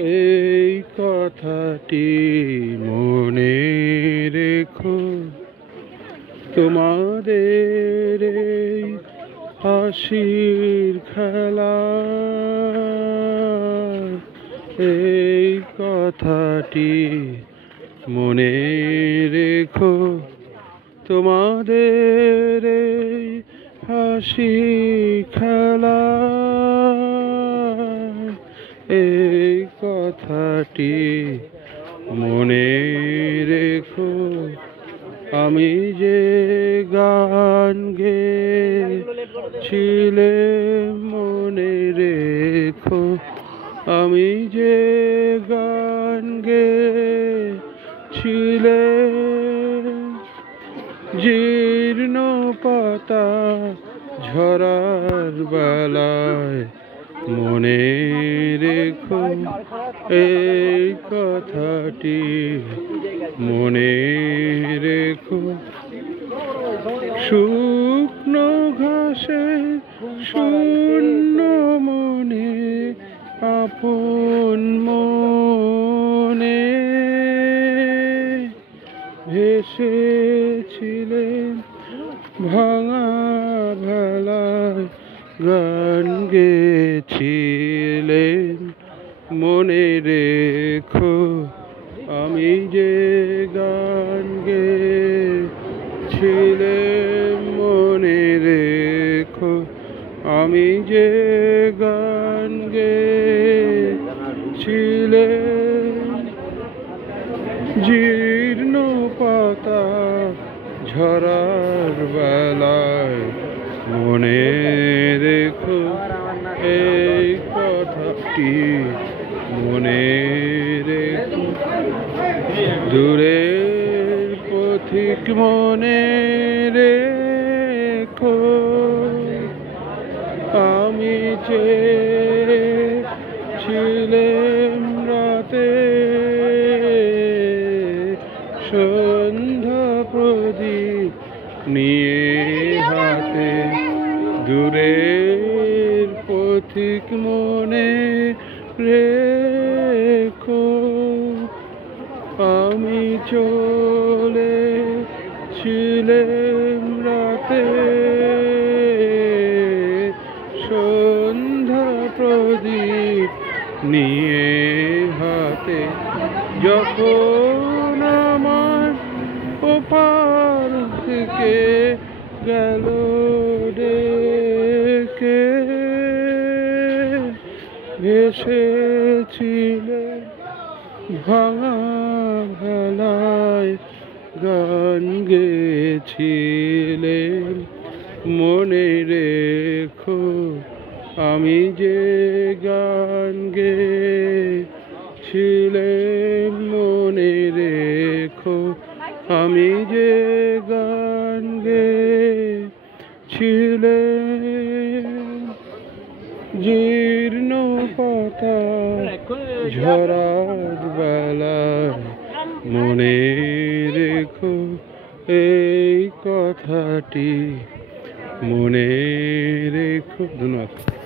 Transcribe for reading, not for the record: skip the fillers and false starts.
এই কথাটি মনে রেখো, তোমাদের এই হাসির খেলা, এই কথাটি মনে রেখো, তোমাদের এই হাসি খেলা, এই কথাটি মনে রেখো। আমি যে গান গেয়েছিলে মনে রেখো, আমি যে গান গেয়েছিলে, জীর্ণ পাতা ঝরার বেলায় মনে রেখো, এই কথাটি মনে রেখো। শুকনো ঘাসে শূন্য মনে আপন মনে ভেসেছিলেন ভাঙা ভেলায়, গান গেয়েছিলেন মনে রেখো, আমি যে গান গেয়েছিলেন মনে রেখো, আমি যে গান গেয়েছিলেন, জীর্ণ পাতা ঝরার বেলায় মনে রেখো, এই কথাটি মনে রেখো। দূরের পথিক মনে রেখো, আমি চেয়েছিলাম রাতে সন্ধ্যা প্রদীপ নিয়ে হাতে, দূরের পথিক মনে রেখো, আমি চলেছিলাম রাতে সন্ধ্যা প্রদীপ নিয়ে হাতে, যখন আমার ওপার থেকে গেল ডেকে, ভেসেছিলেন ভাঙা ভেলায়, গান গেয়েছিলেন মনে রেখো, আমি যে গান গেয়েছিলেন মনে রেখো, আমি যে গান গেয়েছিলেন, জীর্ণ পাতা ঝরার বেলায় মনে রেখো, এই কথাটি মনে রেখো। ধন্যবাদ।